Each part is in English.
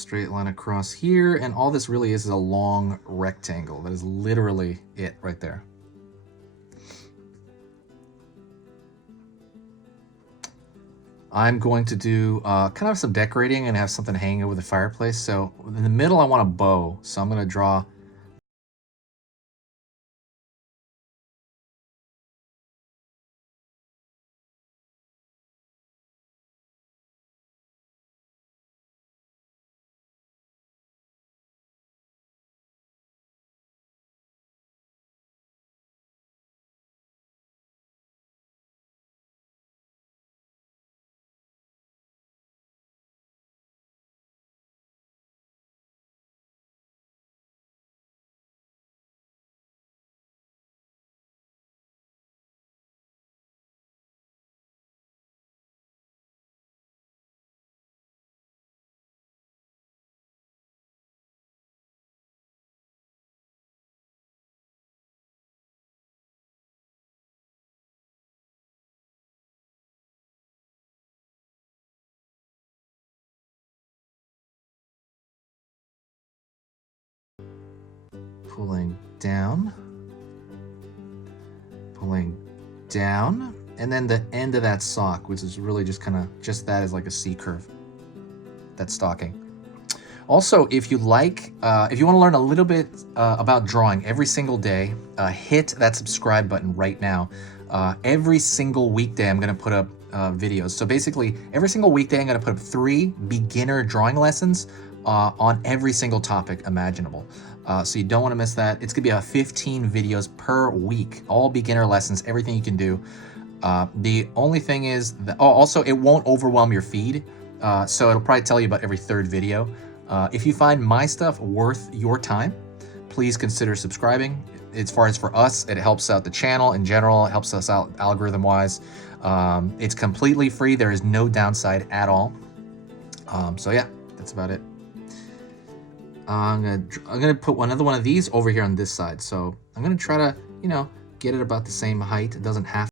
straight line across here, and all this really is a long rectangle. That is literally it right there. I'm going to do kind of some decorating and have something hanging over the fireplace. So in the middle, I want a bow. So I'm going to draw pulling down, and then the end of that sock, which is really just kind of just that is like a C curve. That's stocking. Also, if you like, if you want to learn a little bit about drawing every single day, hit that subscribe button right now. Every single weekday, I'm going to put up videos. So basically, every single weekday, I'm going to put up 3 beginner drawing lessons on every single topic imaginable. So you don't want to miss that. It's going to be about 15 videos per week, all beginner lessons, everything you can do. The only thing is that, also it won't overwhelm your feed. So it'll probably tell you about every 3rd video. If you find my stuff worth your time, please consider subscribing. As far as for us, it helps out the channel in general. It helps us out algorithm-wise. It's completely free. There is no downside at all. So yeah, that's about it. I'm gonna put another one of these over here on this side. So I'm gonna try to, get it about the same height. It doesn't have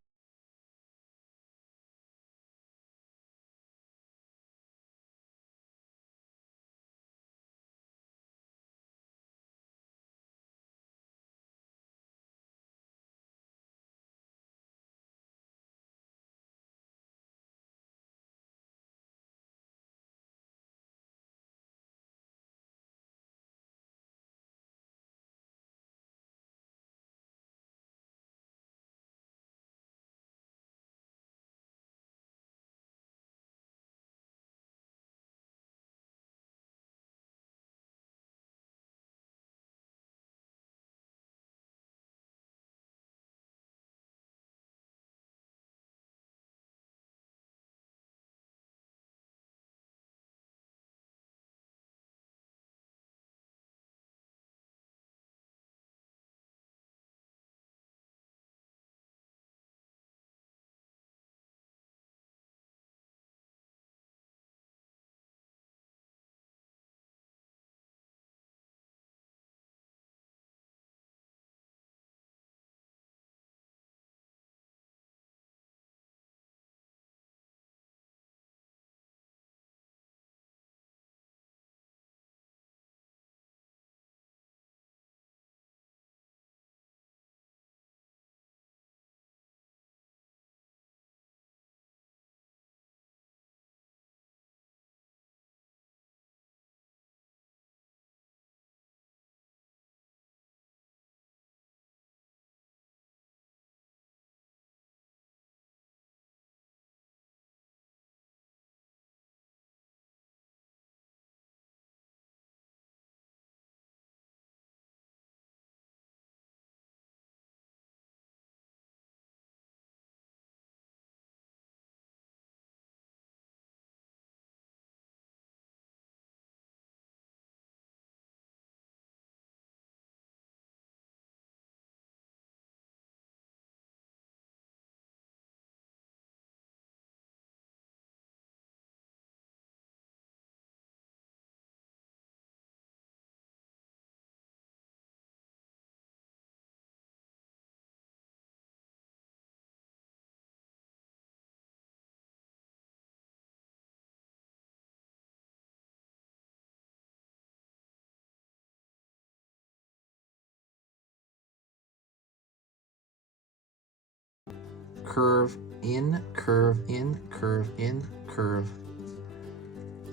curve in, curve in, curve in, curve.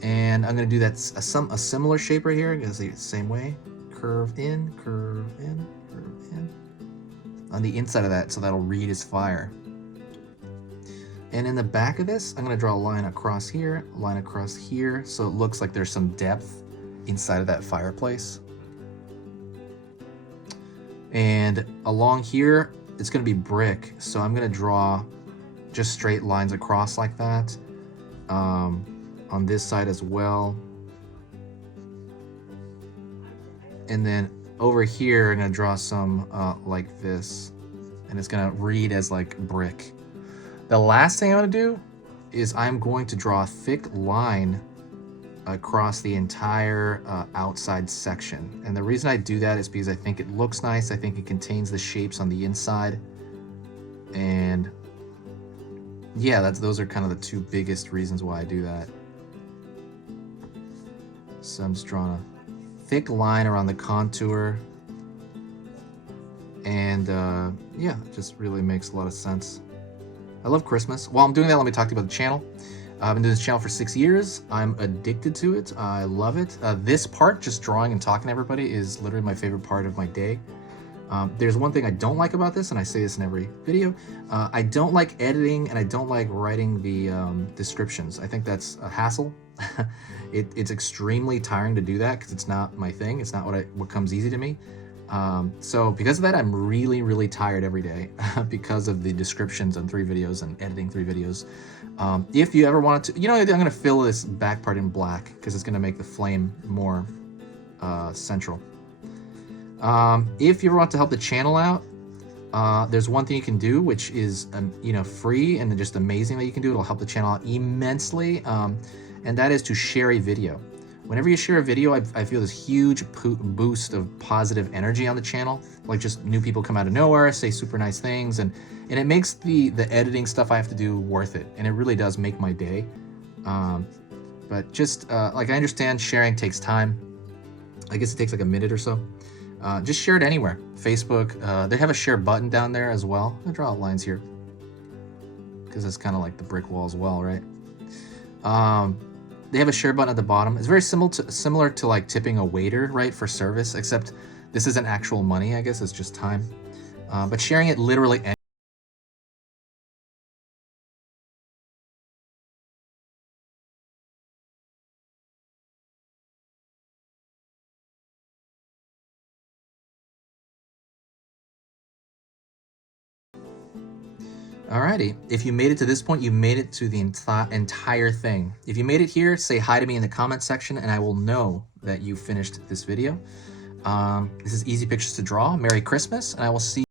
And I'm gonna do that a similar shape right here. I'm gonna say it the same way. Curve in, curve in, curve in. On the inside of that, so that'll read as fire. And in the back of this, I'm gonna draw a line across here, a line across here, so it looks like there's some depth inside of that fireplace. And along here, it's gonna be brick, so I'm gonna draw just straight lines across like that. On this side as well. And then over here, I'm gonna draw some like this, and it's gonna read as like brick. The last thing I'm gonna do is I'm going to draw a thick line across the entire outside section. And the reason I do that is because I think it looks nice. I think it contains the shapes on the inside. And yeah, those are kind of the two biggest reasons why I do that. So I'm just drawing a thick line around the contour. And yeah, it just really makes a lot of sense. I love Christmas. While I'm doing that, let me talk to you about the channel. I've been doing this channel for 6 years. I'm addicted to it. I love it. This part, just drawing and talking to everybody, is literally my favorite part of my day. There's one thing I don't like about this, and I say this in every video. I don't like editing, and I don't like writing the descriptions. I think that's a hassle. It's extremely tiring to do that because it's not my thing. It's not what comes easy to me. So because of that, I'm really, really tired every day because of the descriptions on 3 videos and editing 3 videos. If you ever wanted to, I'm going to fill this back part in black because it's going to make the flame more central. If you ever want to help the channel out, there's one thing you can do, which is, free and just amazing that you can do. It'll help the channel out immensely. And that is to share a video. Whenever you share a video, I feel this huge boost of positive energy on the channel. Like just new people come out of nowhere, say super nice things, and it makes the editing stuff I have to do worth it. And it really does make my day. But just like I understand sharing takes time. I guess it takes like a minute or so. Just share it anywhere. Facebook, they have a share button down there as well. I'm gonna draw out lines here because it's kind of like the brick wall as well, right? They have a share button at the bottom. It's very similar to like tipping a waiter, right, for service, except this isn't actual money, I guess, it's just time. But sharing it literally Alrighty, if you made it to this point, you made it to the entire thing. If you made it here, say hi to me in the comment section and I will know that you finished this video. This is Easy Pictures to Draw. Merry Christmas, and I will see you